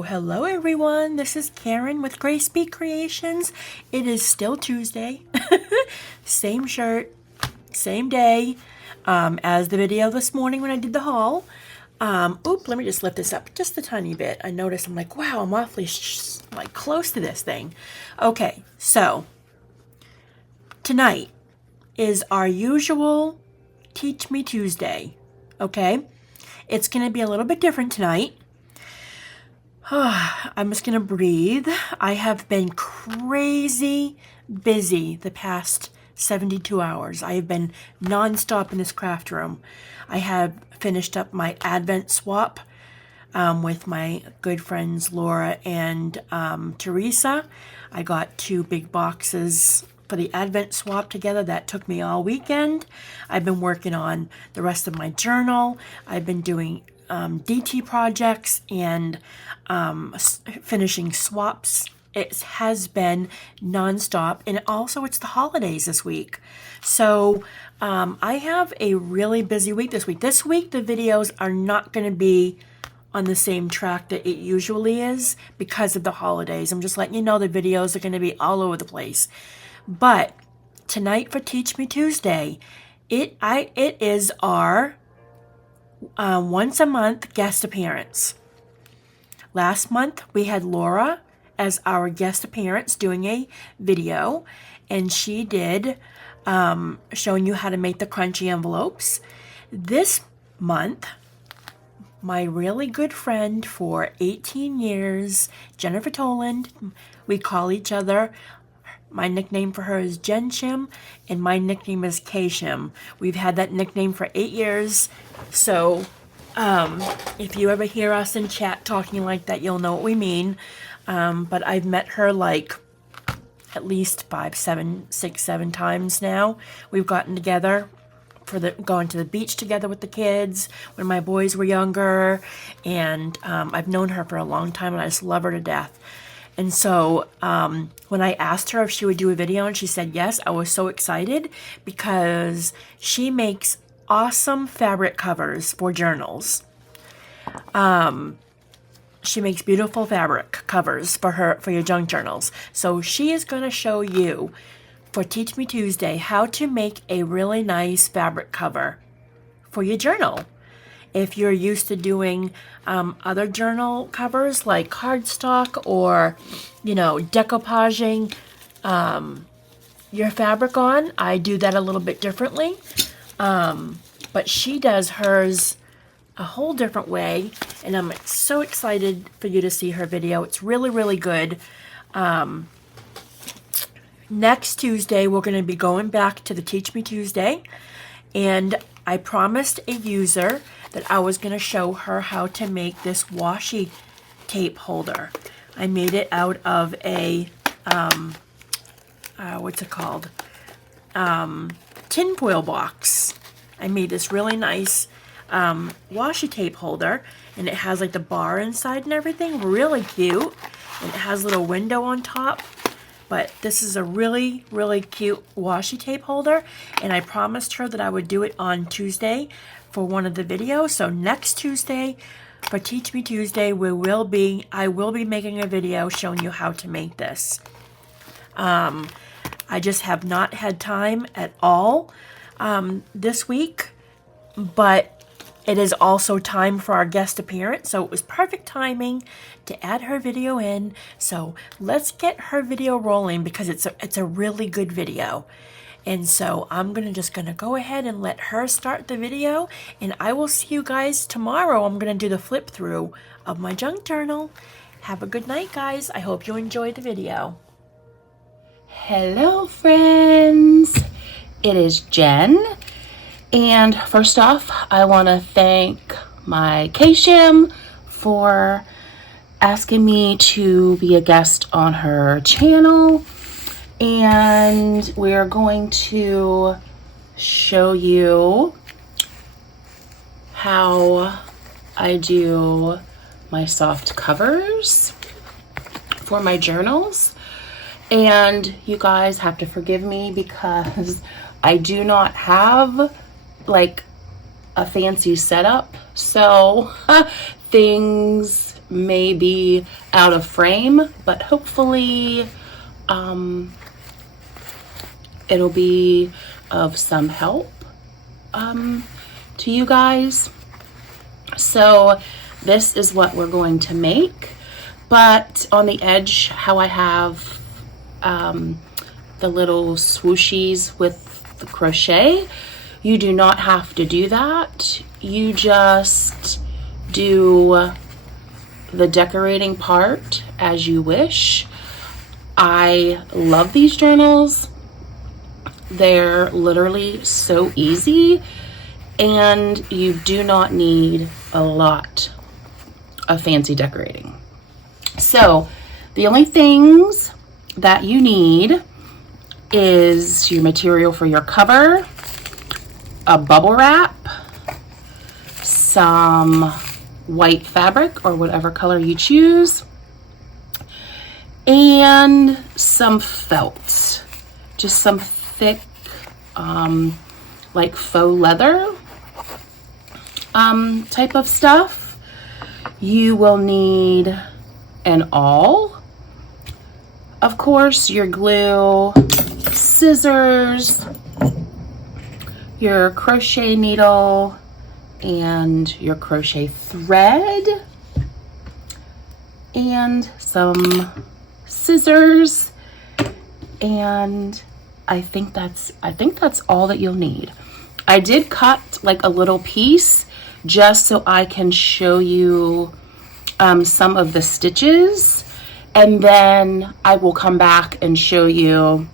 Hello everyone. This is Karen with Grace Be Creations. It is still Tuesday. Same shirt, same day as the video this morning when I did the haul. Let me just lift this up just a tiny bit. I noticed I'm like, wow, I'm awfully close to this thing. Okay, so tonight is our usual Teach Me Tuesday. Okay, it's going to be a little bit different tonight. I'm just going to breathe. I have been crazy busy the past 72 hours. I have been nonstop in this craft room. I have finished up my Advent swap with my good friends Laura and Teresa. I got 2 big boxes for the Advent swap together. That took me all weekend. I've been working on the rest of my journal. I've been doing DT projects and finishing swaps. It has been nonstop, and also it's the holidays this week. So I have a really busy week this week. This week the videos are not going to be on the same track that it usually is because of the holidays. I'm just letting you know the videos are going to be all over the place. But tonight for Teach Me Tuesday, it is our once a month guest appearance. Last month we had Laura as our guest appearance doing a video, and she did showing you how to make the crunchy envelopes. This month, my really good friend for 18 years, Jennifer Tolend, we call each other, my nickname for her is JenSHIM, and my nickname is KSHIM. We've had that nickname for 8 years, so if you ever hear us in chat talking like that, you'll know what we mean. But I've met her like at least 5, 7, 6, 7 times now. We've gotten together for going to the beach together with the kids when my boys were younger, and I've known her for a long time, and I just love her to death. And so when I asked her if she would do a video and she said yes, I was so excited because she makes awesome fabric covers for journals. She makes beautiful fabric covers for your junk journals. So she is going to show you for Teach Me Tuesday how to make a really nice fabric cover for your journal. If you're used to doing other journal covers like cardstock or, decoupaging your fabric on, I do that a little bit differently. But she does hers a whole different way, and I'm so excited for you to see her video. It's really, really good. Next Tuesday, we're going to be going back to the Teach Me Tuesday, and I promised a user that I was going to show her how to make this washi tape holder. I made it out of a, tinfoil box. I made this really nice washi tape holder, and it has like the bar inside and everything, really cute, and it has a little window on top. But this is a really, really cute washi tape holder, and I promised her that I would do it on Tuesday for one of the videos. So next Tuesday for Teach Me Tuesday, I will be making a video showing you how to make this. I just have not had time at all this week, but it is also time for our guest appearance, so it was perfect timing to add her video in. So let's get her video rolling because it's a really good video. And so I'm just gonna go ahead and let her start the video, and I will see you guys tomorrow. I'm gonna do the flip through of my junk journal. Have a good night, guys. I hope you enjoyed the video. Hello, friends. It is Jen. And first off, I want to thank my KSHIM for asking me to be a guest on her channel. And we're going to show you how I do my soft covers for my journals. And you guys have to forgive me because I do not have like a fancy setup, so things may be out of frame, but hopefully it'll be of some help to you guys. So this is what we're going to make, but on the edge, how I have the little swooshies with the crochet, you do not have to do that. You just do the decorating part as you wish. I love these journals. They're literally so easy, and you do not need a lot of fancy decorating. So the only things that you need is your material for your cover, a bubble wrap, some white fabric or whatever color you choose, and some felt, just some thick like faux leather type of stuff. You will need an awl, of course, your glue, scissors, your crochet needle, and your crochet thread, and some scissors, and I think that's all that you'll need. I did cut like a little piece just so I can show you some of the stitches, and then I will come back and show you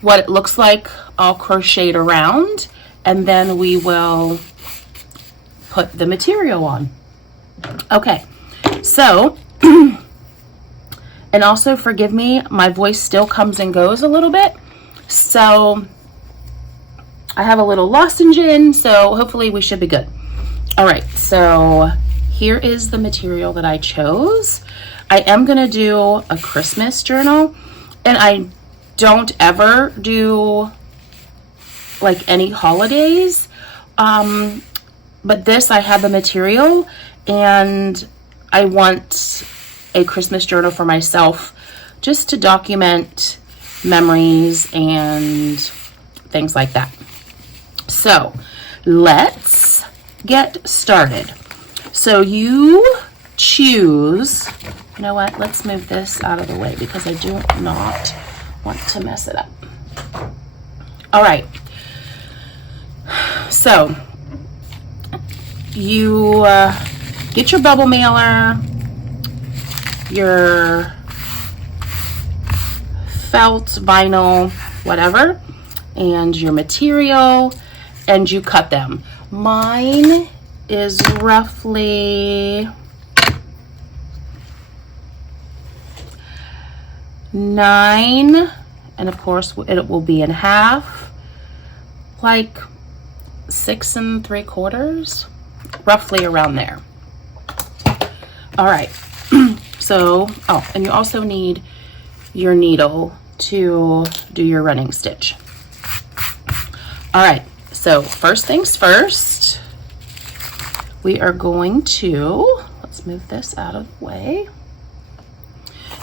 what it looks like all crocheted around, and then we will put the material on. Okay, so and also forgive me, my voice still comes and goes a little bit, so I have a little lozenge in, so hopefully we should be good. All right, so here is the material that I chose. I am gonna do a Christmas journal, and I don't ever do like any holidays, but this, I have the material, and I want a Christmas journal for myself just to document memories and things like that. So let's get started. So you choose, you know what, let's move this out of the way because I do not want to mess it up. All right, so you get your bubble mailer, your felt, vinyl, whatever, and your material, and you cut them. Mine is roughly 9, and of course it will be in half, like 6 3/4, roughly around there. All right, so, oh, and you also need your needle to do your running stitch. All right, so first things first, we are going to, let's move this out of the way.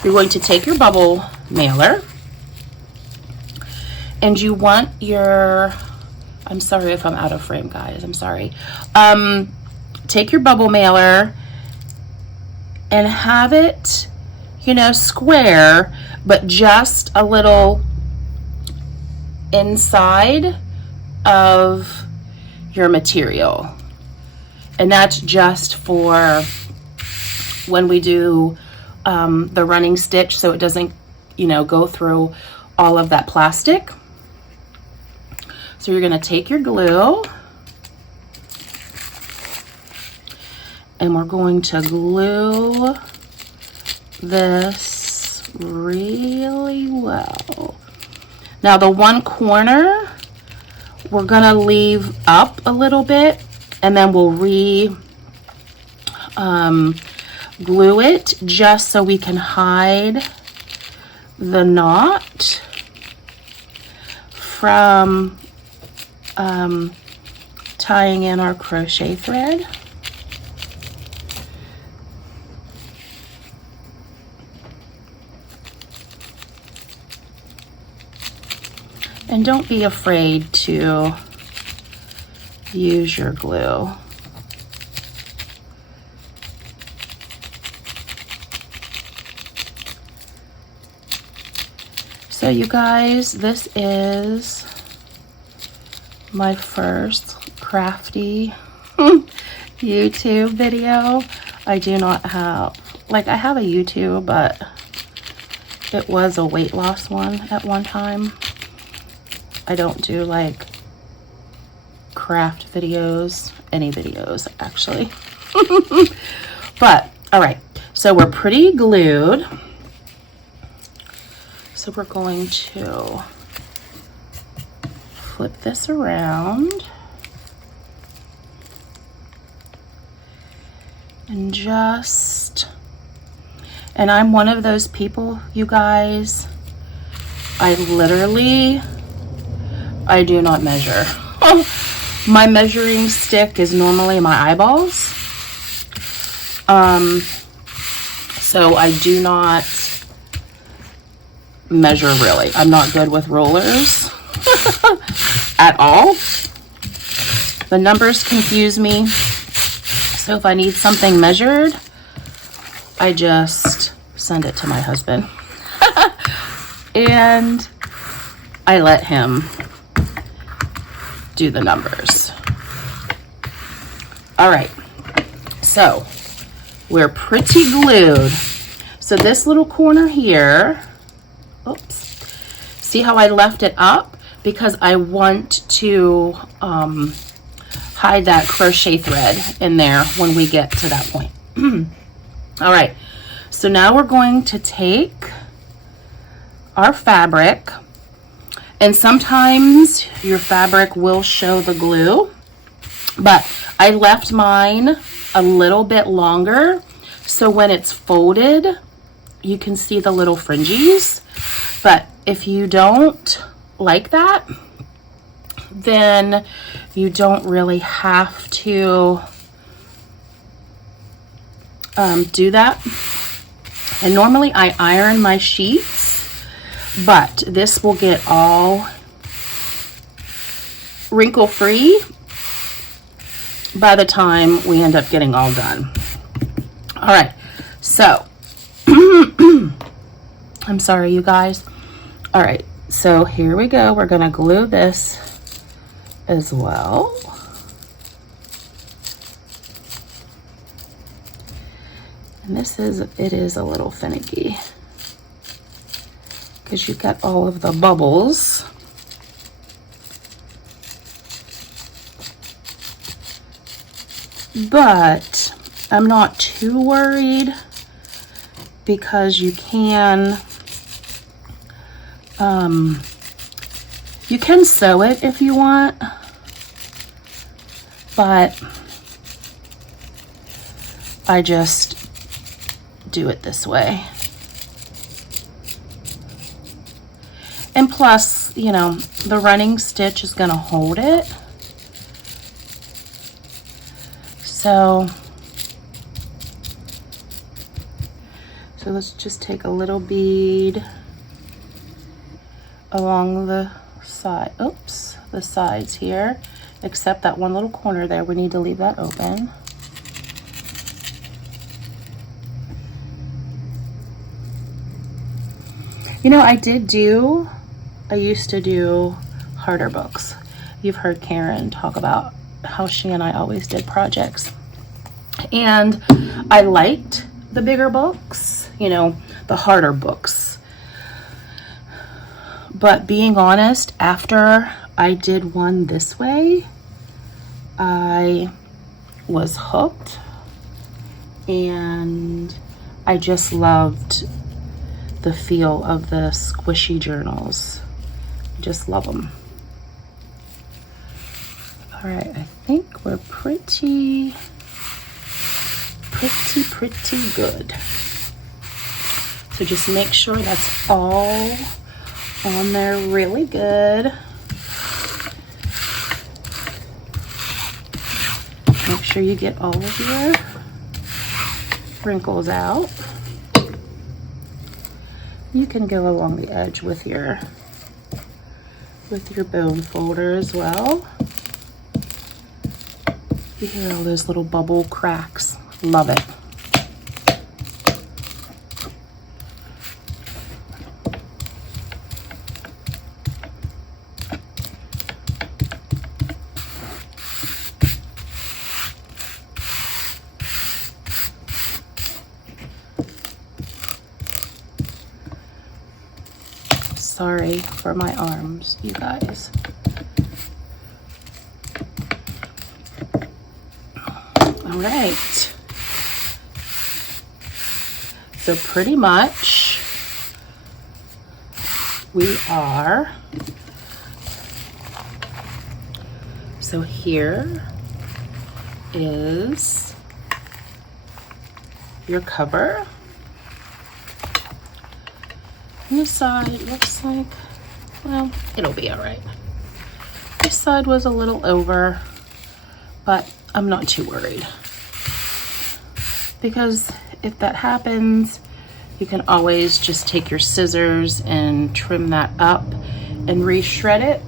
You're going to take your bubble mailer, and you want your, I'm sorry if I'm out of frame, guys, I'm sorry. Take your bubble mailer and have it, you know, square, but just a little inside of your material. And that's just for when we do the running stitch, so it doesn't, you know, go through all of that plastic. So you're going to take your glue, and we're going to glue this really well. Now the one corner we're going to leave up a little bit, and then we'll glue it just so we can hide the knot from tying in our crochet thread. And don't be afraid to use your glue. So you guys, this is my first crafty YouTube video. I do not have, like, I have a YouTube, but it was a weight loss one at one time. I don't do like craft videos, any videos actually. But all right, so we're pretty glued. So we're going to flip this around and and I'm one of those people, you guys, I do not measure. My measuring stick is normally my eyeballs. So I do not measure really. I'm not good with rulers at all. The numbers confuse me. So if I need something measured, I just send it to my husband. And I let him do the numbers. All right, so we're pretty glued. So this little corner here, oops, see how I left it up? Because I want to hide that crochet thread in there when we get to that point. All right, so now we're going to take our fabric, and sometimes your fabric will show the glue, but I left mine a little bit longer so when it's folded you can see the little fringes. But if you don't like that, then you don't really have to do that. And normally I iron my sheets, but this will get all wrinkle free by the time we end up getting all done. All right, so I'm sorry, you guys. All right, so here we go. We're gonna glue this as well. And it is a little finicky because you got all of the bubbles. But I'm not too worried because you can sew it if you want, but I just do it this way. And plus, you know, the running stitch is gonna hold it. So let's just take a little bead along the side, oops, the sides here, except that one little corner there, we need to leave that open. You know, I used to do harder books. You've heard Karen talk about how she and I always did projects. And I liked the bigger books, you know, the harder books. But being honest, after I did one this way, I was hooked, and I just loved the feel of the squishy journals. Just love them. All right, I think we're pretty good. So just make sure that's all on there really good. Make sure you get all of your wrinkles out. You can go along the edge with your with your bone folder as well. You hear all those little bubble cracks. Love it. Sorry for my arms, you guys. All right. So pretty much we are, so here is your cover. And this side looks like, well, it'll be all right. This side was a little over, but I'm not too worried. Because if that happens, you can always just take your scissors and trim that up and re-shred it.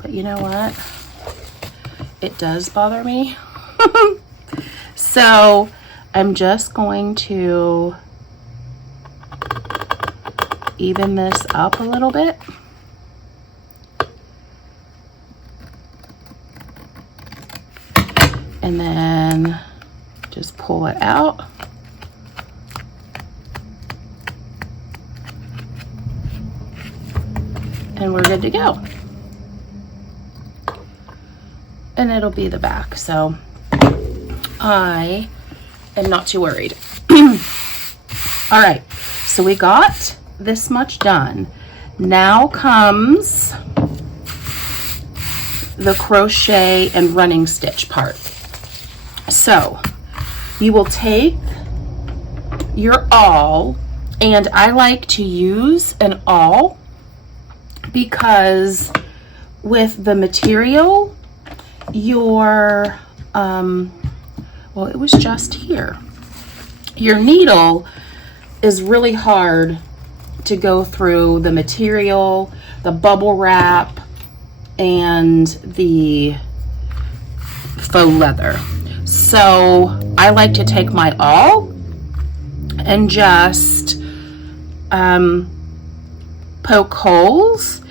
But you know what? It does bother me. So I'm just going to even this up a little bit. And then just pull it out. And we're good to go. And it'll be the back. So I am not too worried. All right, so we got this much done. Now comes the crochet and running stitch part. So you will take your awl, and I like to use an awl because with the material, your well, it was just here. Your needle is really hard to go through the material, the bubble wrap, and the faux leather. So I like to take my awl and just poke holes.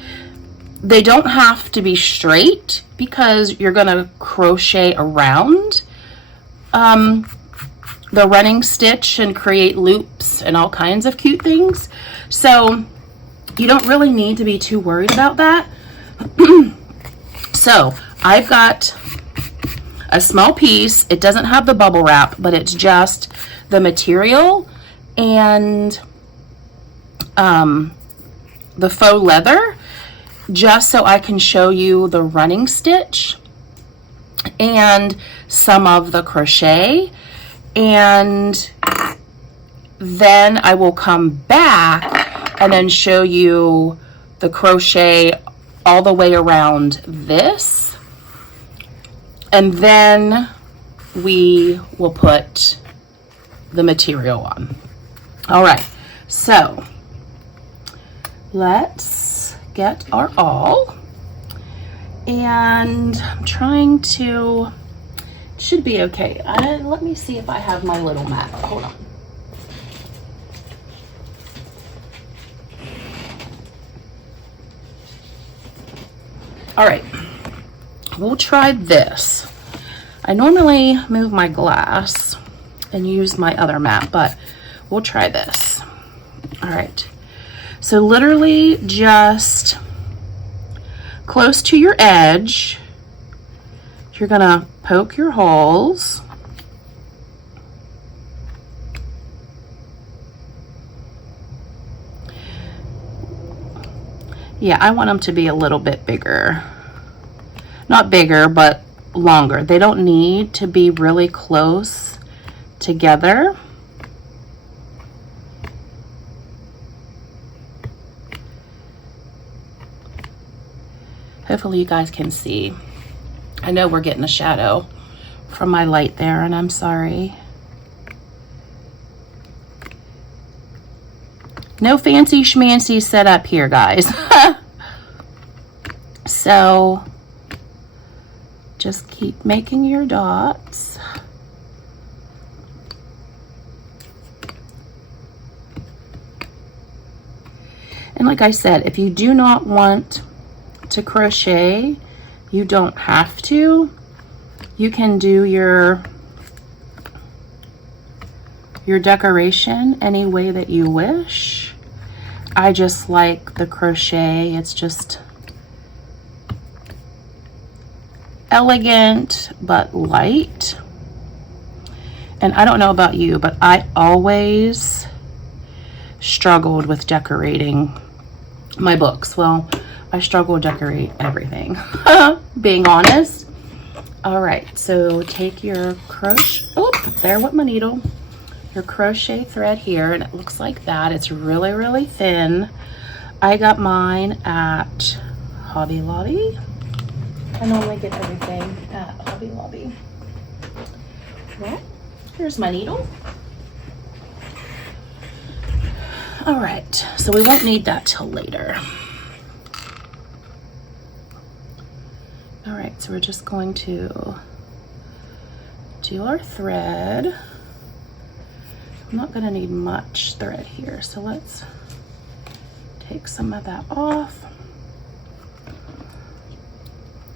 They don't have to be straight because you're gonna crochet around the running stitch and create loops and all kinds of cute things. So you don't really need to be too worried about that. So I've got a small piece. It doesn't have the bubble wrap, but it's just the material and the faux leather, just so I can show you the running stitch and some of the crochet. And then I will come back and then show you the crochet all the way around this. And then we will put the material on. All right, so let's get our awl. And I'm trying to, should be okay. Let me see if I have my little mat. Hold on. All right, we'll try this. I normally move my glass and use my other mat, but we'll try this. All right, so literally just close to your edge, you're gonna poke your holes. Yeah, I want them to be a little bit bigger. Not bigger, but longer. They don't need to be really close together. Hopefully you guys can see. I know we're getting a shadow from my light there, and I'm sorry. No fancy schmancy setup here, guys. So just keep making your dots. And like I said, if you do not want to crochet, you don't have to. You can do your decoration any way that you wish. I just like the crochet. It's just elegant but light. And I don't know about you, but I always struggled with decorating my books. Well, I struggle to decorate everything, being honest. All right, so take your crochet, oh, there went my needle, your crochet thread here, and it looks like that. It's really, really thin. I got mine at Hobby Lobby. I normally get everything at Hobby Lobby. Well, here's my needle. All right, so we won't need that till later. All right, so we're just going to do our thread. I'm not gonna need much thread here, so let's take some of that off.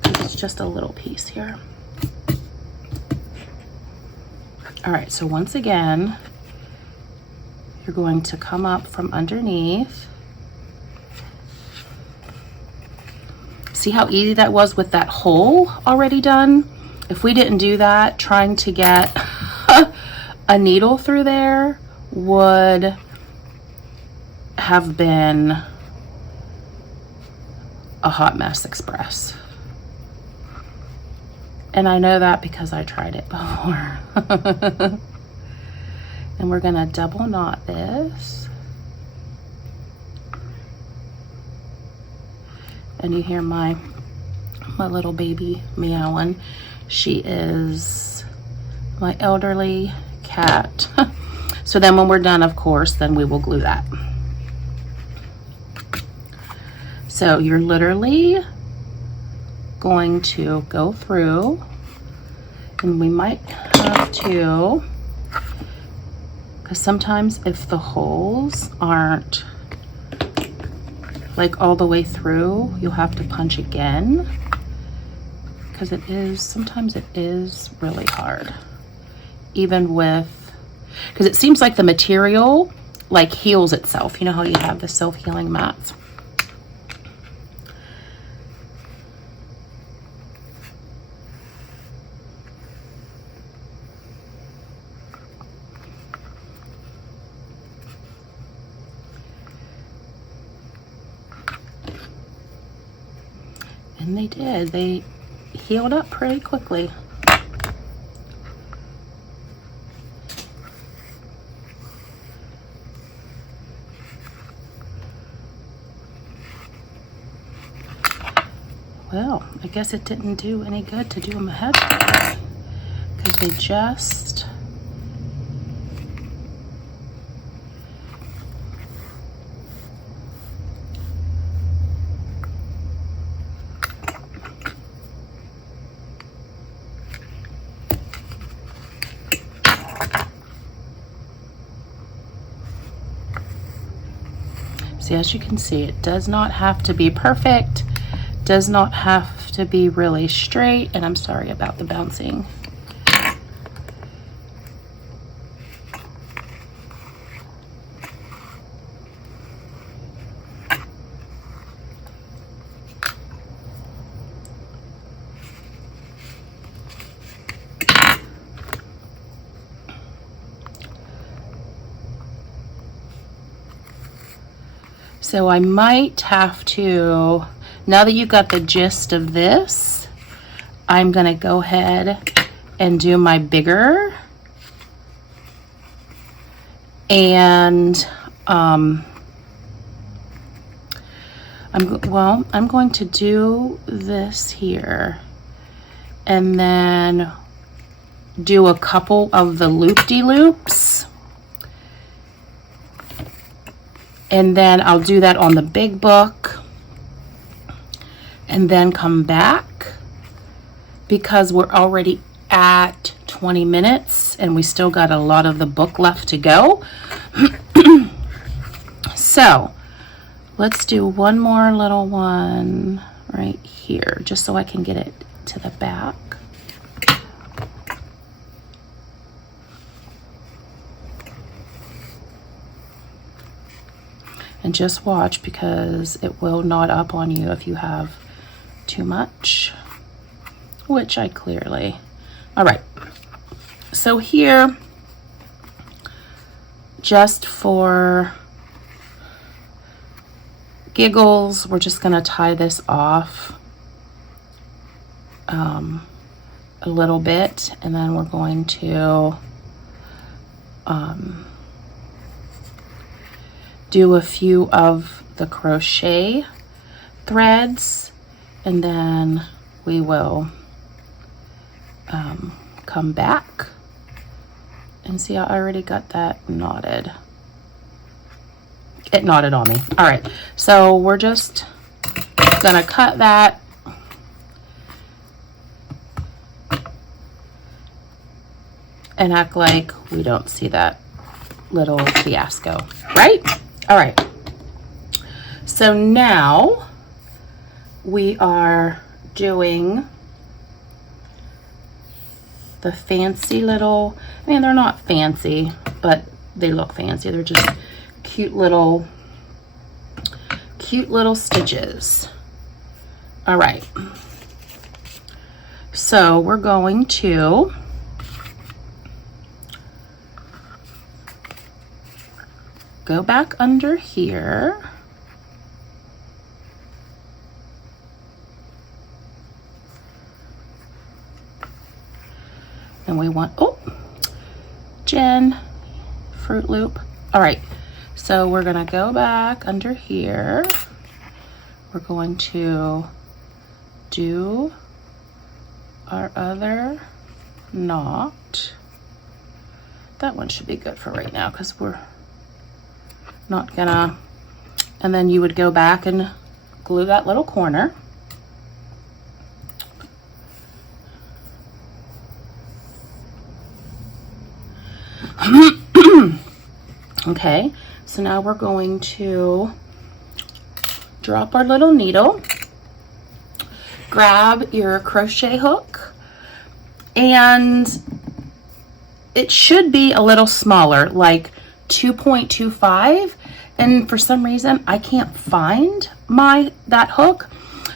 It's just a little piece here. All right, so once again, you're going to come up from underneath. See how easy that was with that hole already done? If we didn't do that, trying to get a needle through there would have been a hot mess express. And I know that because I tried it before. And we're gonna double knot this. And you hear my little baby meowing. She is my elderly cat. So then when we're done, of course, then we will glue that. So you're literally going to go through, and we might have to, because sometimes if the holes aren't like all the way through, you'll have to punch again, because sometimes it is really hard, even with, because it seems like the material like heals itself. You know how you have the self-healing mats? And they did. They healed up pretty quickly. Well, I guess it didn't do any good to do them ahead because they just see, as you can see, it does not have to be perfect, does not have to be really straight, and I'm sorry about the bouncing. So I might have to, now that you got the gist of this, I'm gonna go ahead and do my bigger. And I'm going to do this here and then do a couple of the loop-de-loops. And then I'll do that on the big book. and then come back, because we're already at 20 minutes and we still got a lot of the book left to go. So let's do one more little one right here, just so I can get it to the back. And just watch, because it will knot up on you if you have too much, which I clearly. All right, so here, just for giggles, we're just gonna tie this off a little bit, and then we're going to do a few of the crochet threads, and then we will come back and see. I already got that knotted. It knotted on me. All right, so we're just gonna cut that and act like we don't see that little fiasco, right? All right, so now we are doing the fancy little, I mean, they're not fancy, but they look fancy. They're just cute little stitches. All right, so we're going to go back under here, and we want, oh, Jen, Fruit Loop. All right, so we're gonna go back under here. We're going to do our other knot. That one should be good for right now, because we're not gonna, and then you would go back and glue that little corner. Okay, so now we're going to drop our little needle, grab your crochet hook, and it should be a little smaller, like 2.25, and for some reason I can't find that hook,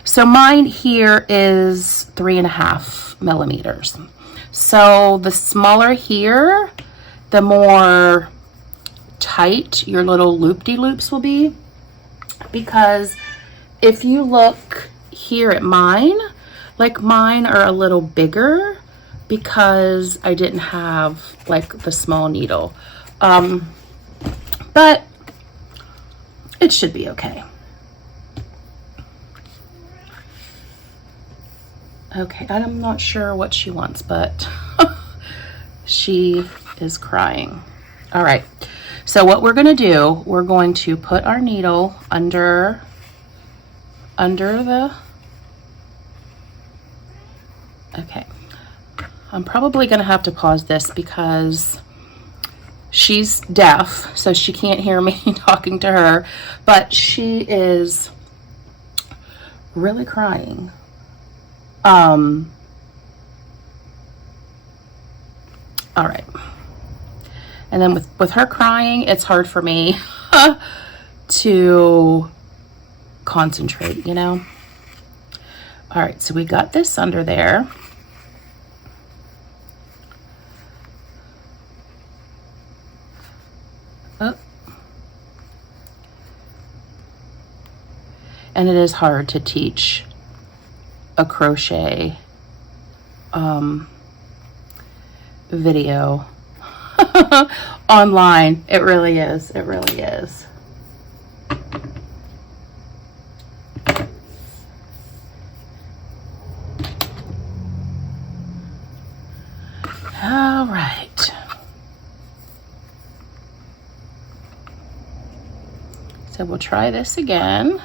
so mine here is 3.5 millimeters. So the smaller here, the more tight your little loop-de-loops will be, because if you look here at mine, like mine are a little bigger because I didn't have like the small needle. But it should be okay. Okay, I'm not sure what she wants, but she is crying. All right, so what we're gonna do, we're going to put our needle under the, okay. I'm probably gonna have to pause this because she's deaf, so she can't hear me talking to her, but she is really crying. All right. And then with her crying, it's hard for me to concentrate, you know? All right, so we got this under there. Oh. And it is hard to teach a crochet video online. It really is. It really is. All right. So we'll try this again.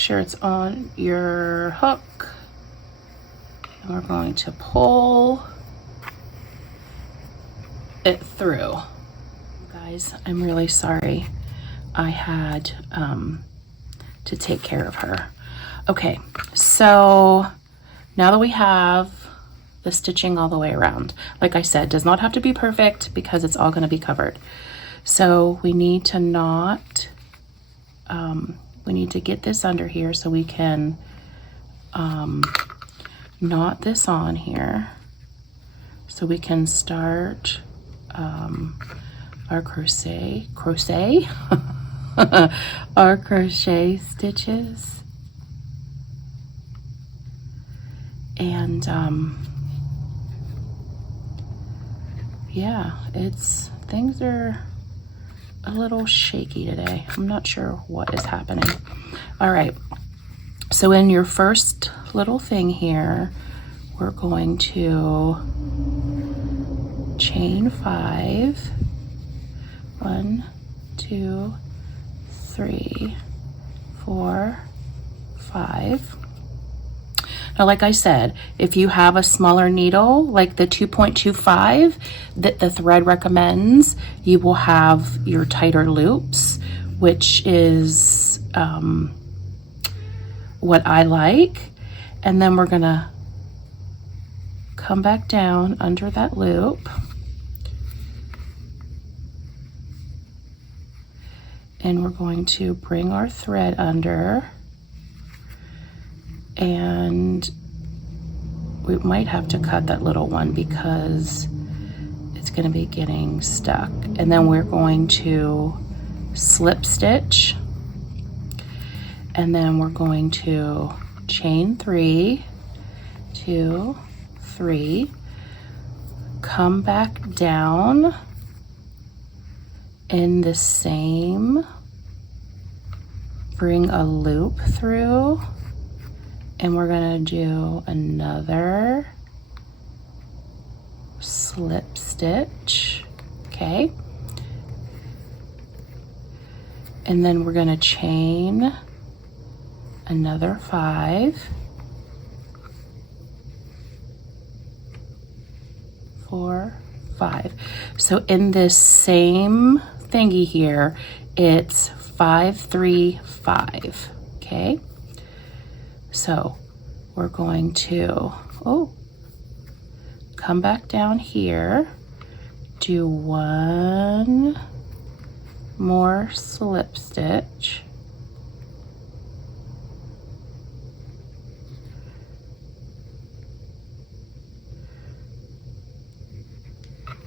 sure it's on your hook. And we're going to pull it through. Guys, I'm really sorry. I had to take care of her. Okay, so now that we have the stitching all the way around, like I said, does not have to be perfect because it's all going to be covered. So we need to knot, we need to get this under here so we can knot this on here so we can start our crochet our crochet stitches. And yeah, things are a little shaky today. I'm not sure what is happening. All right, so in your first little thing here, we're going to chain 5. 1, 2, 3, 4, 5. Now, like I said, if you have a smaller needle, like the 2.25 that the thread recommends, you will have your tighter loops, which is what I like. And then we're gonna come back down under that loop. And we're going to bring our thread under. And we might have to cut that little one because it's going to be getting stuck. And then we're going to slip stitch, and then we're going to chain 3, 2, 3, come back down in the same, bring a loop through, and we're gonna do another slip stitch, okay? And then we're gonna chain another 5, 4, 5. So in this same thingy here, it's 5, 3, 5, okay? So we're going to, come back down here, do 1 more slip stitch,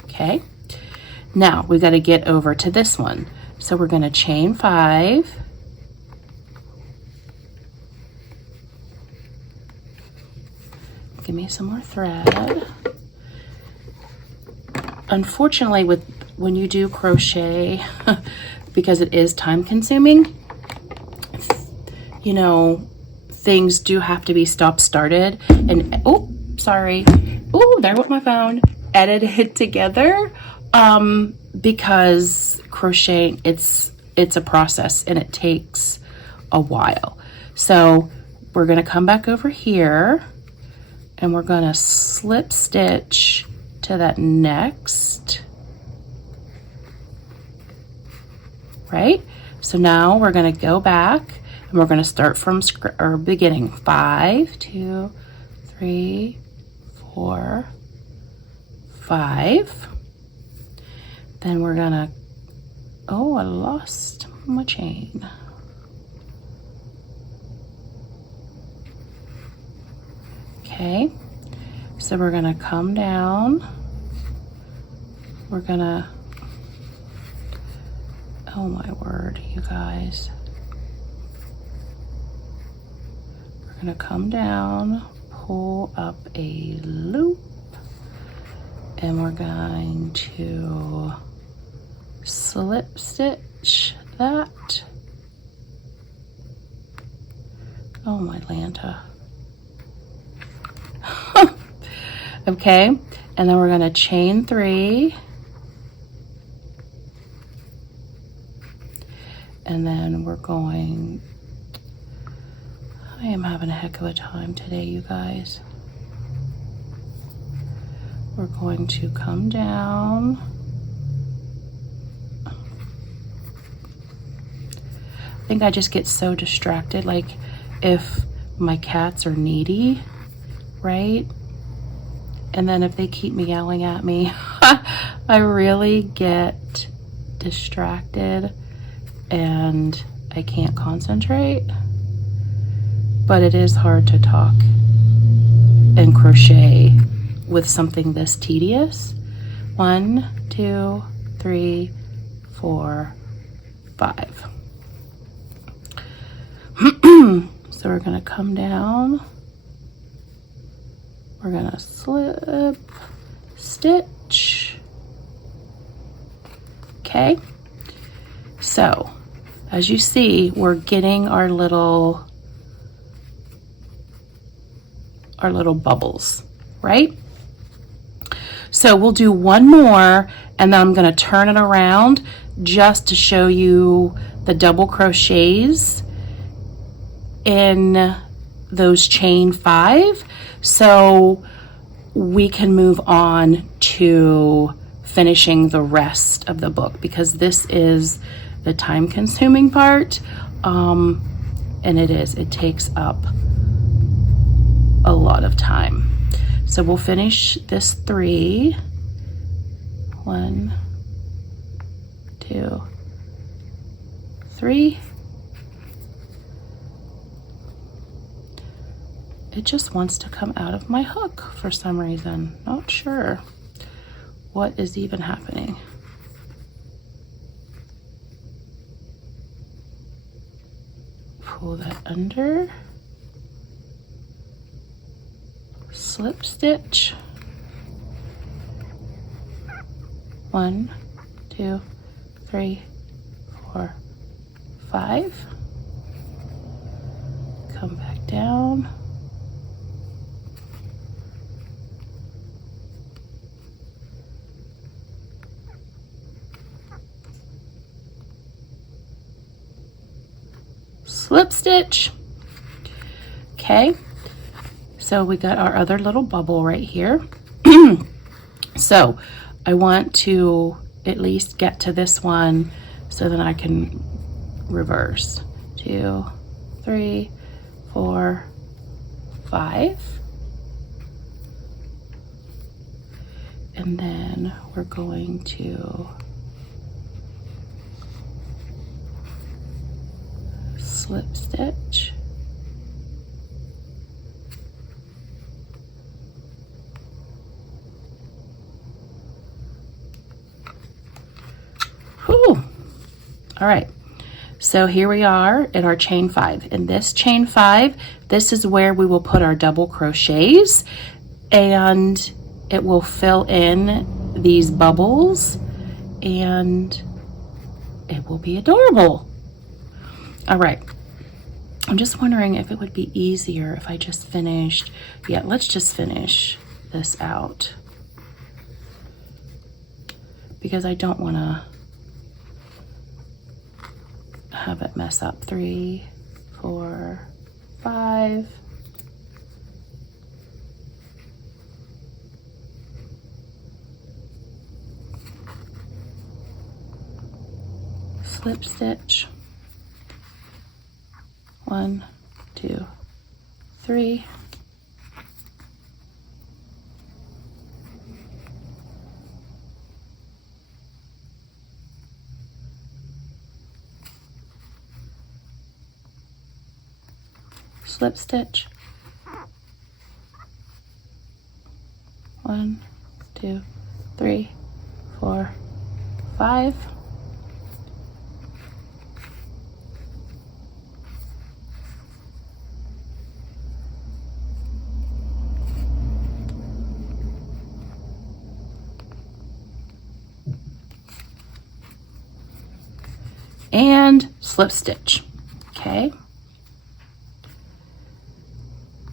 okay? Now we got to get over to this one. So we're going to chain 5, give me some more thread. Unfortunately, when you do crochet, because it is time consuming, you know, things do have to be started and there went my phone, edited together, because crocheting, it's a process and it takes a while. So we're going to come back over here and we're going to slip stitch to that next, right? So now we're going to go back and we're going to start from beginning. 5, 2, 3, 4, 5. Then we're going to, I lost my chain. Okay, so we're gonna come down, we're gonna, oh my word, you guys. We're gonna come down, pull up a loop, and we're going to slip stitch that. Oh my Lanta. Okay, and then we're going to chain 3, and then we're going I am having a heck of a time today, you guys. We're going to come down. I think I just get so distracted, like if my cats are needy, right? And then if they keep me yelling at me, I really get distracted and I can't concentrate. But it is hard to talk and crochet with something this tedious. 1, 2, 3, 4, 5. So we're gonna come down. We're gonna slip, stitch. Okay. So as you see, we're getting our little bubbles, right? So we'll do one more and then I'm going to turn it around just to show you the double crochets in those chain 5 so we can move on to finishing the rest of the book, because this is the time consuming part, and it takes up a lot of time. So we'll finish this 3. 1, 2, 3. It just wants to come out of my hook for some reason. Not sure what is even happening. Pull that under. Slip stitch. 1, 2, 3, 4, 5. Come back down. Slip stitch. Okay. So we got our other little bubble right here. So I want to at least get to this one so that I can reverse. 2, 3, 4, 5. And then we're going to slip stitch. Whew. All right, so here we are in our chain 5. In this chain 5, this is where we will put our double crochets, and it will fill in these bubbles and it will be adorable. All right, I'm just wondering if it would be easier if I just finished. Yeah, let's just finish this out, because I don't want to have it mess up. 3, 4, 5. Slip stitch. 1, 2, 3. Slip stitch. 1, 2, 3, 4, 5. And slip stitch. Okay.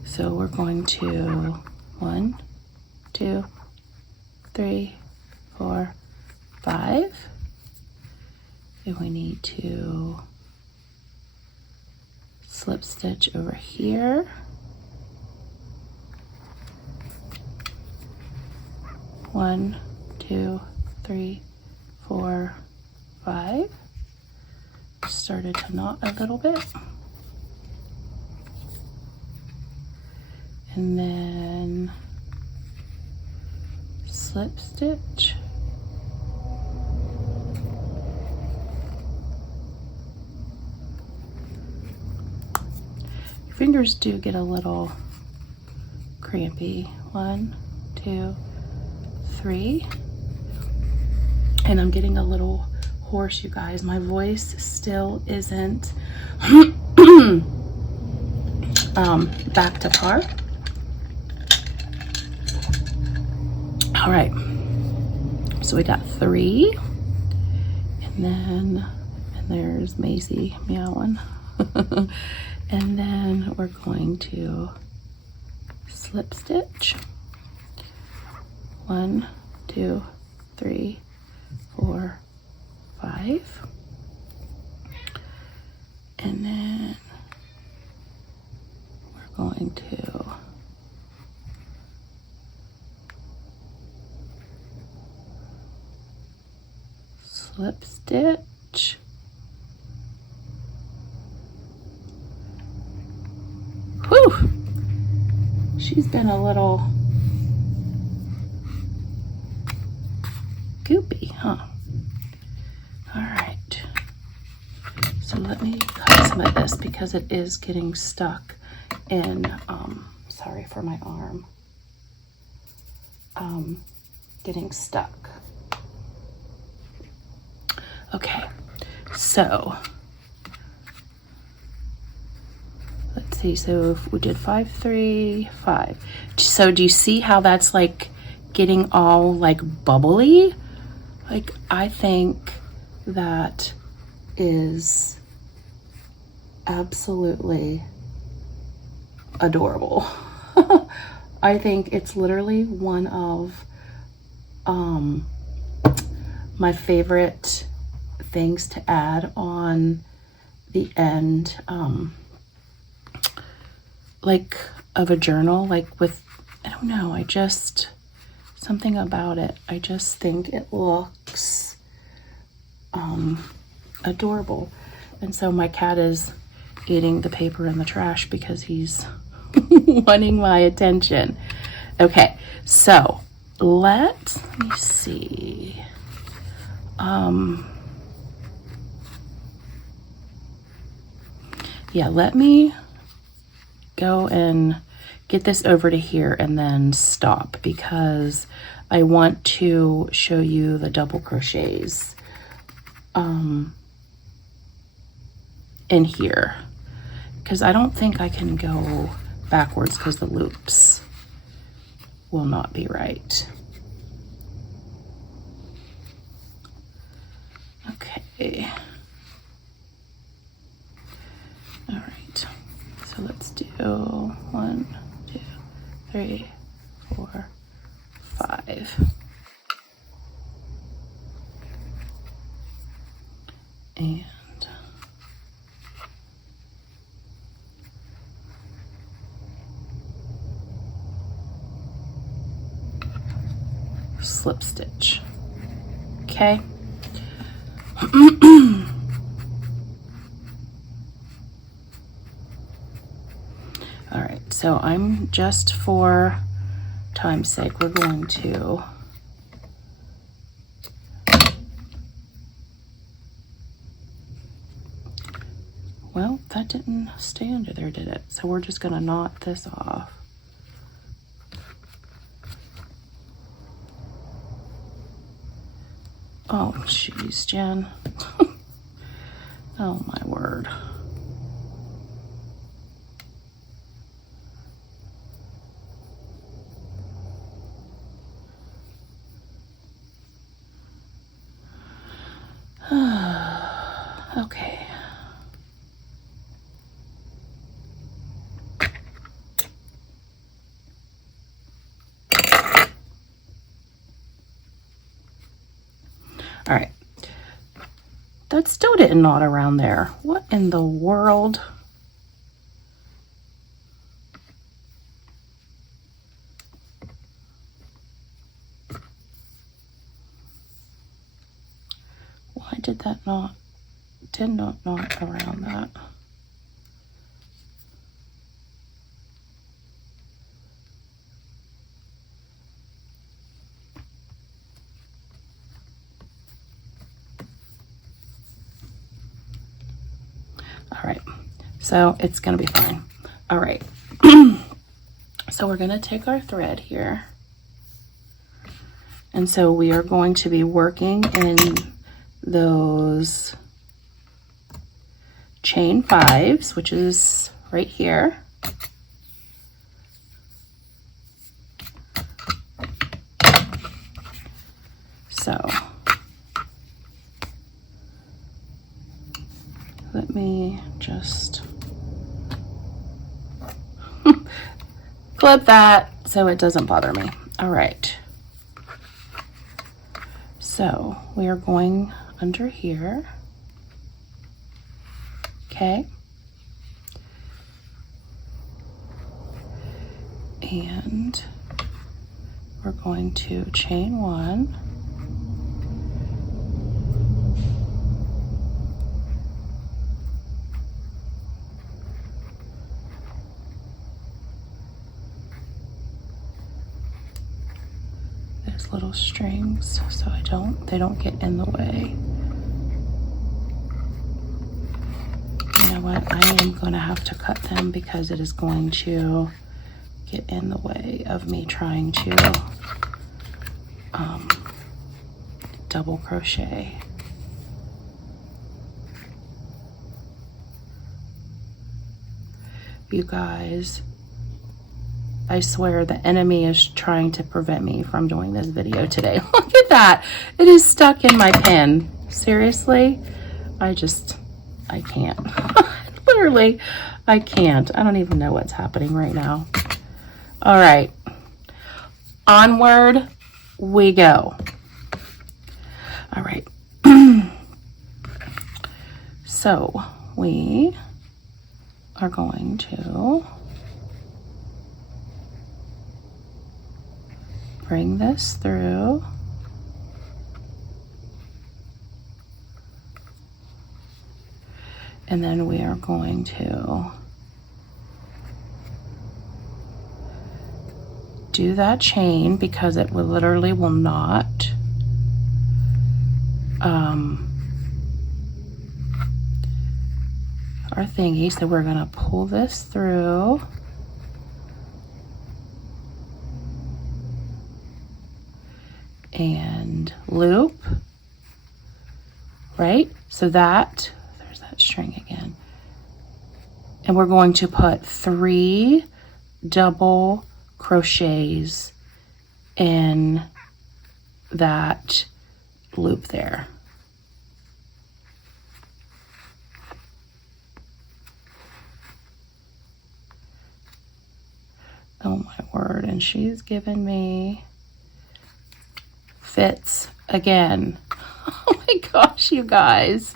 So we're going to 1, 2, 3, 4, 5. And we need to slip stitch over here. One, two, three, 4, 5. Started to knot a little bit. And then slip stitch. Your fingers do get a little crampy. 1, 2, 3. And I'm getting a little hoarse, you guys. My voice still isn't back to par. All right, so we got 3, and there's Maisie meowing. And then we're going to slip stitch. 1, 2, 3, 4, 5. And then we're going to slip stitch. Whew! She's been a little goopy, huh? All right. So let me cut some of this because it is getting stuck in, sorry for my arm, getting stuck. Okay, so let's see, so if we did 5, 3, 5. So do you see how that's like getting all like bubbly? Like, I think that is absolutely adorable. I think it's literally one of my favorite things to add on the end, like of a journal, like with, I don't know, I just, something about it, I just think it looks adorable. And so my cat is eating the paper in the trash because he's wanting my attention. Okay, so let me see. Yeah, let me go and get this over to here and then stop because I want to show you the double crochets in here, because I don't think I can go backwards because the loops will not be right. Okay. All right, so let's do 1, 2, 3, 4, 5. And slip stitch. Okay. All right, so I'm just for time's sake, we're going to well, that didn't stay under there, did it? So we're just gonna knot this off. Oh, jeez, Jen. Oh, my word. Okay. All right, that still didn't knot around there. What in the world? that knot, did not knot around that. All right, so it's gonna be fine. All right, so we're gonna take our thread here. And so we are going to be working in those chain 5s, which is right here. So let me just clip that so it doesn't bother me. All right. So we are going under here, okay? And we're going to chain 1. Little strings so they don't get in the way. You know what, I am going to have to cut them because it is going to get in the way of me trying to double crochet. You guys, I swear the enemy is trying to prevent me from doing this video today. Look at that. It is stuck in my pen. Seriously? I can't. Literally, I can't. I don't even know what's happening right now. All right. Onward we go. All right. So we are going to bring this through. And then we are going to do that chain because it will literally will not our thingy. So we're gonna pull this through. And loop, right? So that, there's that string again. And we're going to put 3 double crochets in that loop there. Oh my word, and she's given me fits again. Oh my gosh, you guys.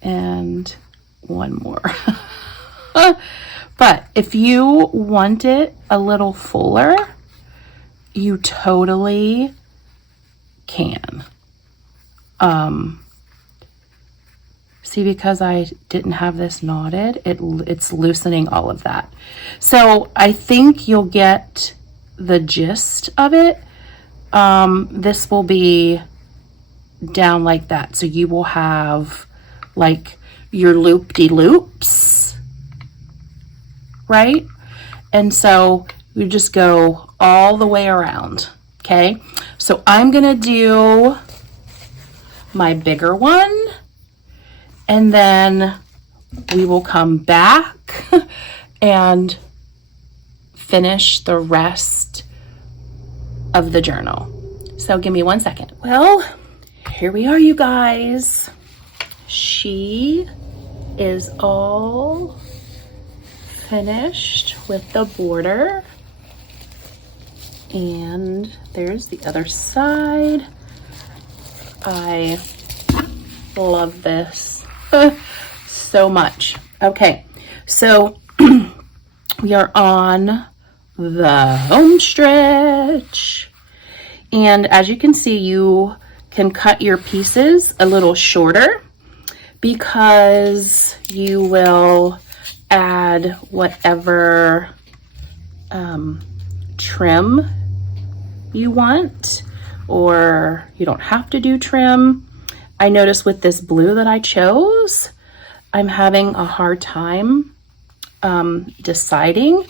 And one more. But if you want it a little fuller, you totally can. See, because I didn't have this knotted, it's loosening all of that. So I think you'll get the gist of it. This will be down like that. So you will have like your loop-de-loops, right? And so you just go all the way around, okay? So I'm gonna do my bigger one, and then we will come back and finish the rest of the journal. So give me 1 second. Well, here we are, you guys. She is all finished with the border. And there's the other side. I love this so much. Okay, So we are on the home stretch. And as you can see, you can cut your pieces a little shorter because you will add whatever trim you want, or you don't have to do trim. I noticed with this blue that I chose, I'm having a hard time deciding.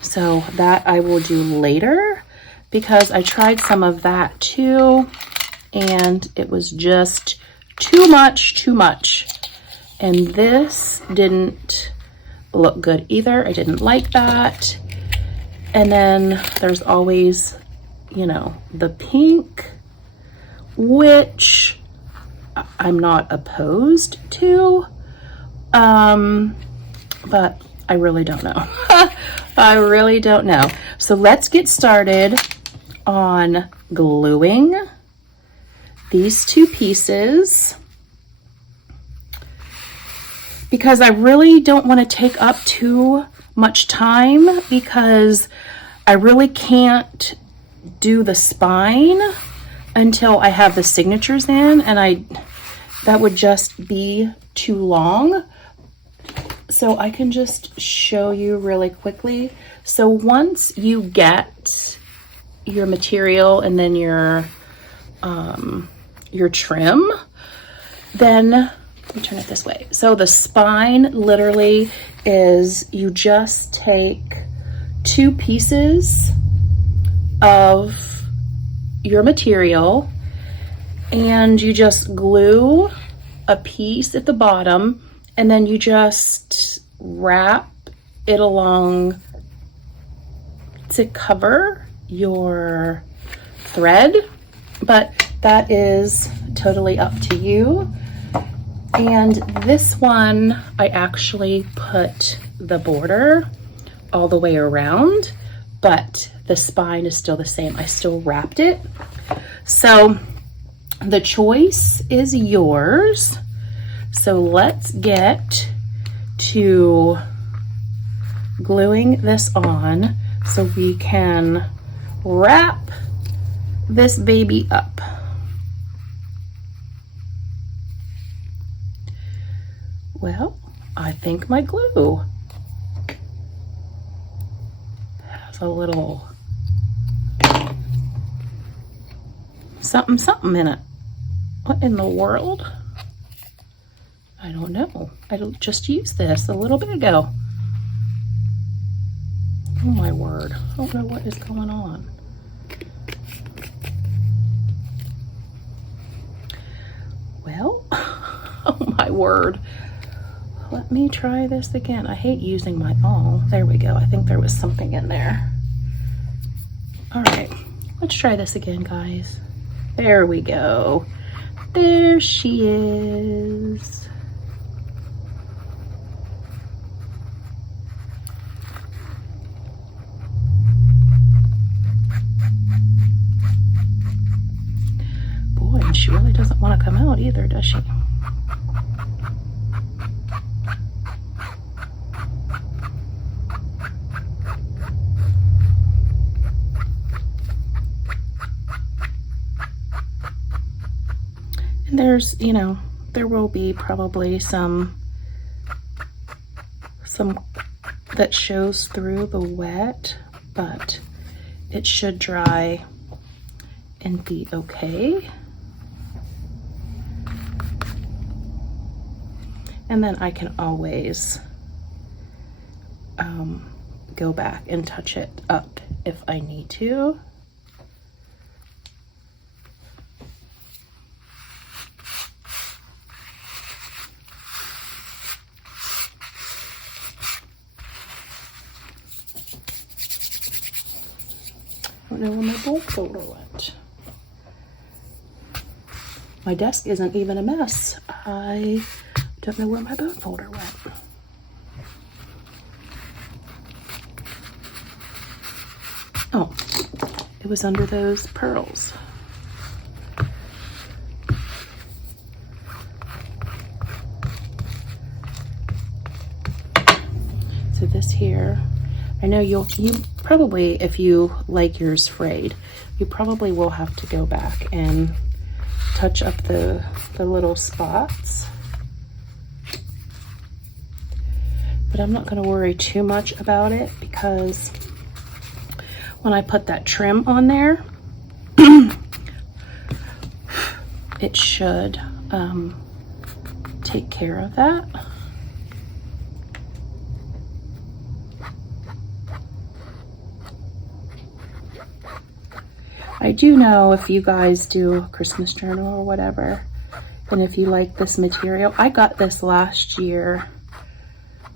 So that I will do later, because I tried some of that too, and it was just too much. And this didn't look good either. I didn't like that. And then there's always, you know, the pink, which I'm not opposed to, but I really don't know. I really don't know. So let's get started on gluing these two pieces, because I really don't want to take up too much time, because I really can't do the spine until I have the signatures in, and that would just be too long. So I can just show you really quickly. So once you get your material and then your trim, then let me turn it this way. So the spine literally is, you just take two pieces of your material and you just glue a piece at the bottom, and then you just wrap it along to cover your thread, but that is totally up to you. And this one, I actually put the border all the way around, but the spine is still the same. I still wrapped it. So the choice is yours. So let's get to gluing this on so we can wrap this baby up. Well, I think my glue has a little something in it. What in the world? I don't know. I just used this a little bit ago. Oh my word. I don't know what is going on. Well, oh my word. Let me try this again. I hate using my, oh, there we go. I think there was something in there. All right, let's try this again, guys. There we go. There she is. Boy, and she really doesn't want to come out either, does she? And there's, you know, there will be probably some that shows through the wet, but it should dry and be okay. And then I can always go back and touch it up if I need to. I don't know where my bulk folder went. My desk isn't even a mess. I don't know where my bone folder went. Oh, it was under those pearls. So this here, I know you probably, if you like yours frayed, you probably will have to go back and touch up the little spots. But I'm not going to worry too much about it, because when I put that trim on there, it should take care of that. I do know if you guys do a Christmas journal or whatever, and if you like this material, I got this last year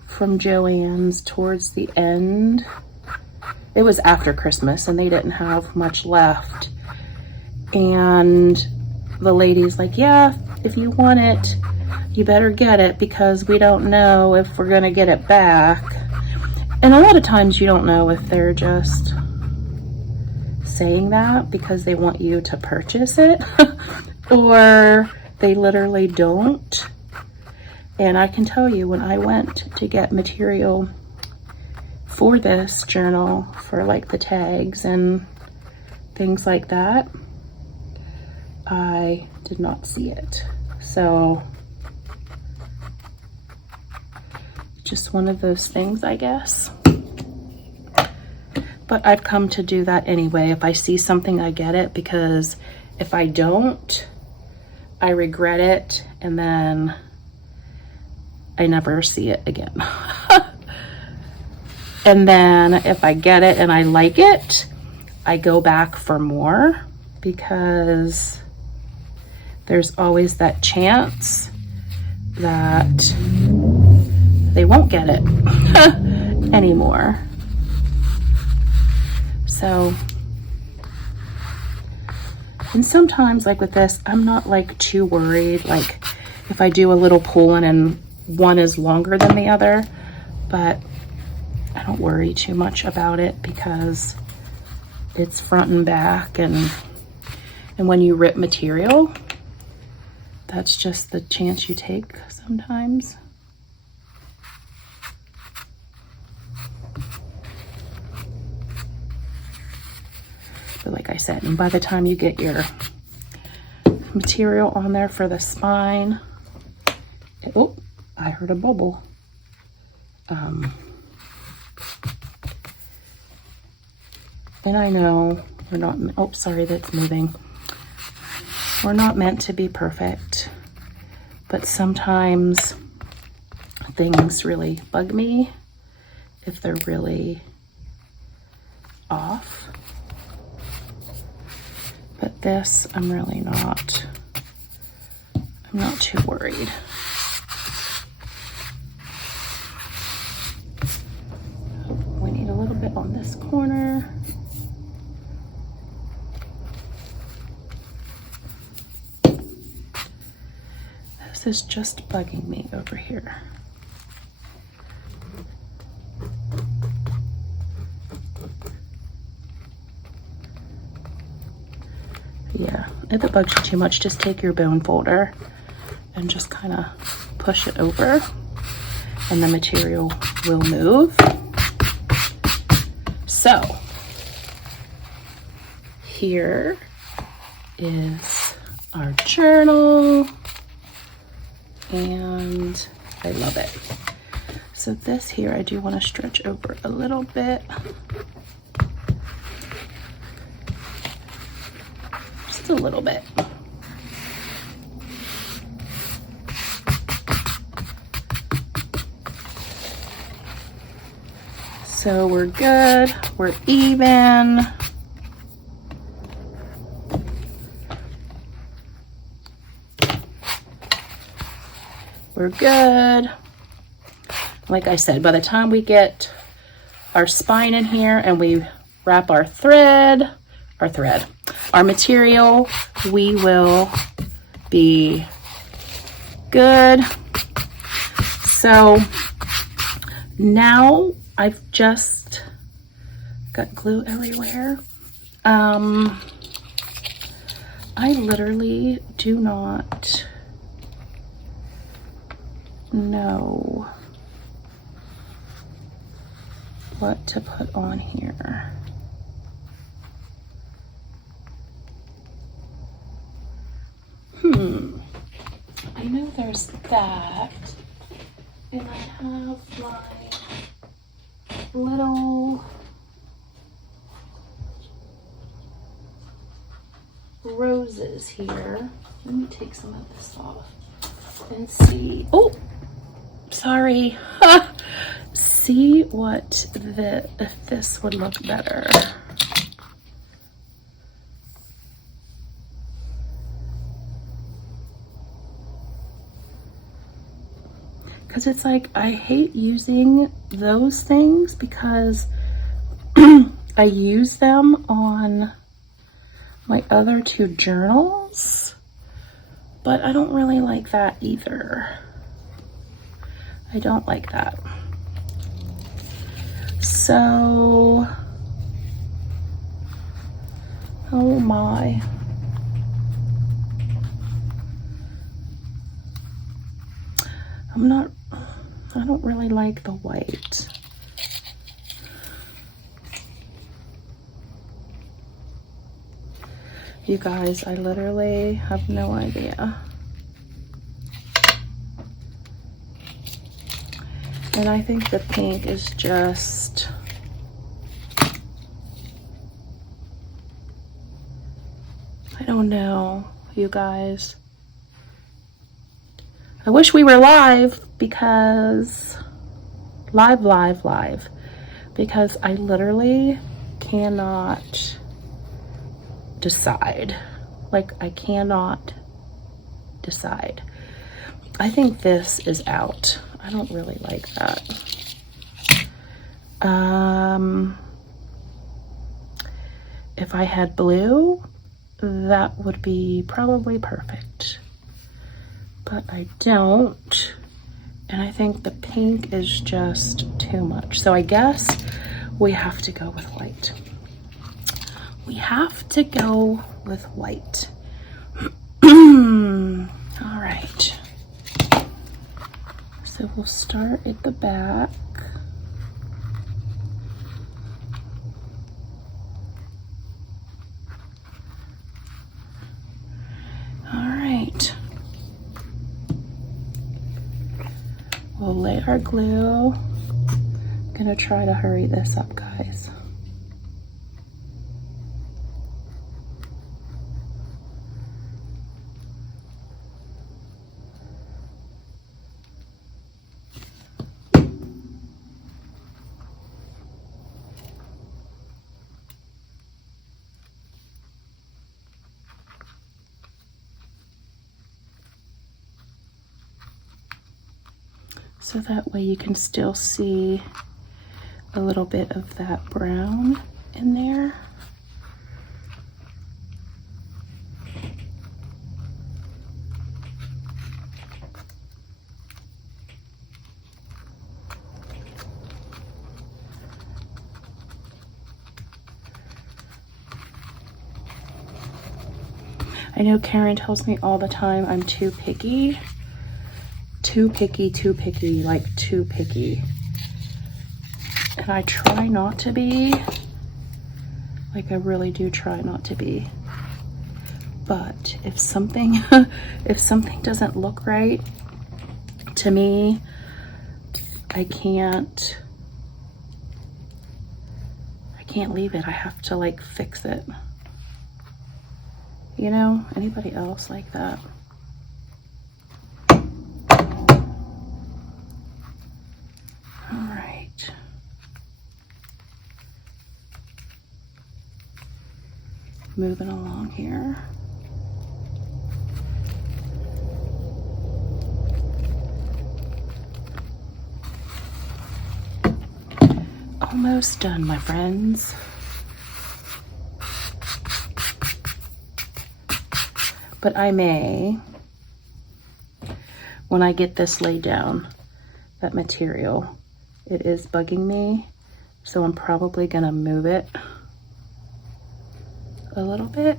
from Joann's towards the end. It was after Christmas and they didn't have much left. And the lady's like, yeah, if you want it, you better get it, because we don't know if we're gonna get it back. And a lot of times you don't know if they're just saying that because they want you to purchase it or they literally don't. And I can tell you, when I went to get material for this journal, for like the tags and things like that, I did not see it. So just one of those things, I guess. But I've come to do that anyway. If I see something, I get it, because if I don't, I regret it and then I never see it again. And then if I get it and I like it, I go back for more, because there's always that chance that they won't get it anymore. So, and sometimes like with this, I'm not like too worried, like if I do a little pulling and one is longer than the other, but I don't worry too much about it because it's front and back, and when you rip material, that's just the chance you take sometimes. But like I said, and by the time you get your material on there for the spine, oh, I heard a bubble. And I know we're not, oh, sorry, that's moving. We're not meant to be perfect, but sometimes things really bug me if they're really off. But this, I'm really not, I'm not too worried. We need a little bit on this corner. This is just bugging me over here. Yeah, if it bugs you too much, just take your bone folder and just kind of push it over and the material will move. So here is our journal and I love it. So this here, I do want to stretch over a little bit. Just a little bit. So we're good, we're even. We're good. Like I said, by the time we get our spine in here and we wrap our material, we will be good. So now I've just got glue everywhere. I literally do not know what to put on here. I know there's that, and I have my little roses here. Let me take some of this off and see. Oh, sorry. See what if this would look better. Because it's like, I hate using those things because I use them on my other two journals, but I don't really like that either. I don't like that. So, oh my. I don't really like the white. You guys, I literally have no idea. And I think the pink is just, I don't know, you guys. I wish we were live because, live, because I literally cannot decide. Like, I cannot decide. I think this is out. I don't really like that. If I had blue, that would be probably perfect. But I don't. And I think the pink is just too much. So I guess we have to go with white. We have to go with white. All right. So we'll start at the back. All right. We'll lay our glue. I'm gonna try to hurry this up, guys. So that way you can still see a little bit of that brown in there. I know Karen tells me all the time I'm too picky. Too picky, like too picky. And I try not to be. Like, I really do try not to be. But if something doesn't look right to me, I can't leave it. I have to like fix it. You know, anybody else like that? All right. Moving along here. Almost done, my friends. But I may, when I get this laid down, that material, it is bugging me, so I'm probably gonna move it a little bit,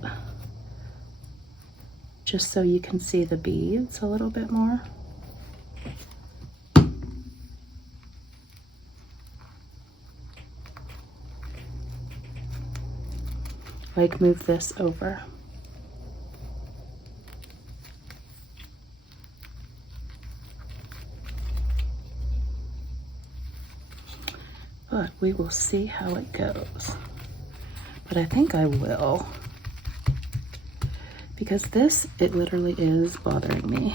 just so you can see the beads a little bit more. like move this over. But we will see how it goes. But I think I will, because this, it literally is bothering me.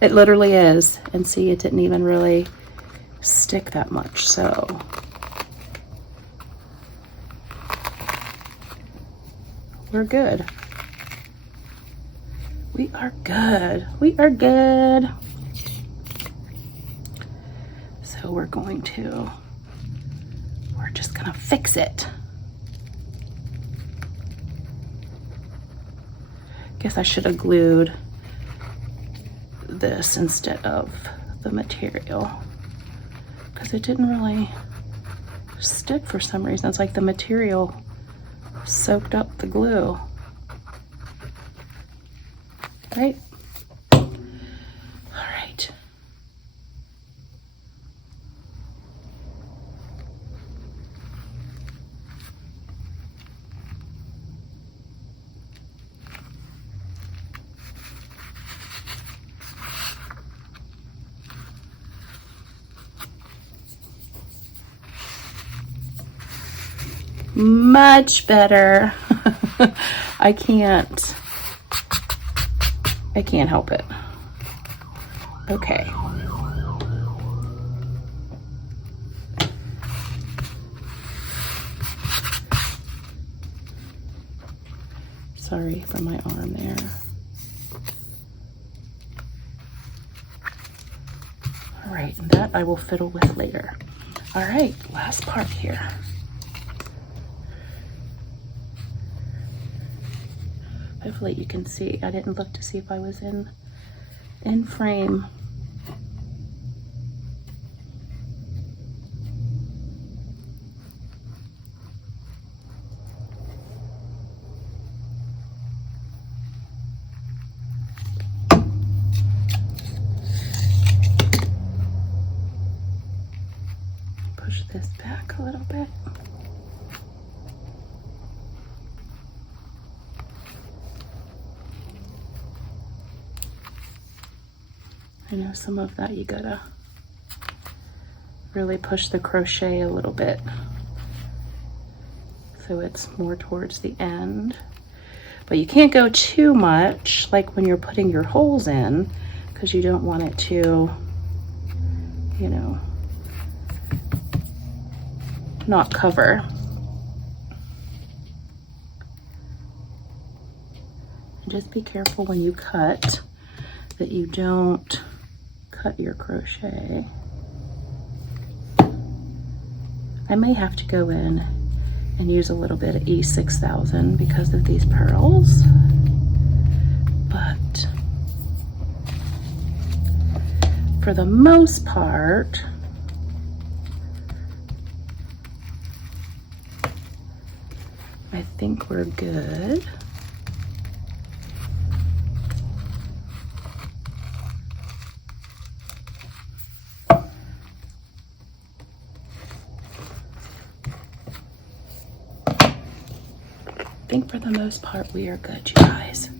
It literally is. And see, it didn't even really stick that much, so. We're good. We are good. We are good. So we're just gonna fix it. Guess I should have glued this instead of the material, because it didn't really stick for some reason. It's like the material soaked up the glue, right? All right. Much better. I can't help it. Okay. Sorry for my arm there. All right, and that I will fiddle with later. All right, last part here. Hopefully you can see. I didn't look to see if I was in frame. Push this back a little bit. I know some of that you gotta really push the crochet a little bit so it's more towards the end, but you can't go too much like when you're putting your holes in, because you don't want it to, you know, not cover. And just be careful when you cut that you don't cut your crochet. I may have to go in and use a little bit of E6000 because of these pearls, but for the most part, I think we're good. I think for the most part we are good, you guys.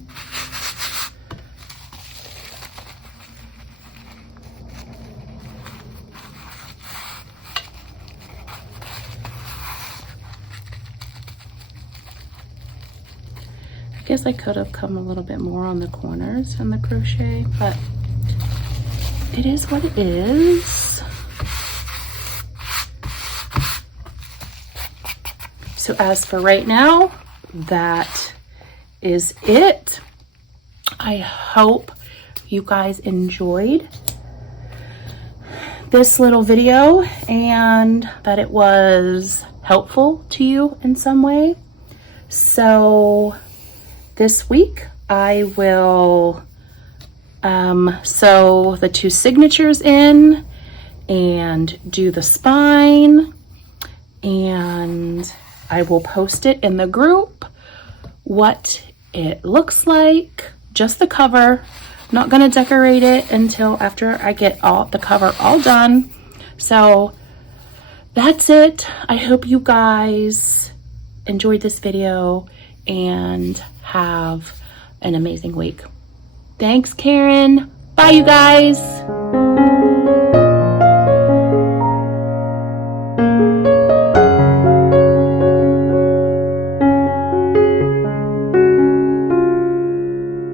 I guess I could have come a little bit more on the corners and the crochet, but it is what it is. So as for right now, that is it. I hope you guys enjoyed this little video and that it was helpful to you in some way. So this week I will sew the 2 signatures in and do the spine, and I will post it in the group what it looks like, just the cover. I'm not gonna decorate it until after I get the cover all done. So that's it. I hope you guys enjoyed this video and have an amazing week. Thanks, Karen. Bye, you guys.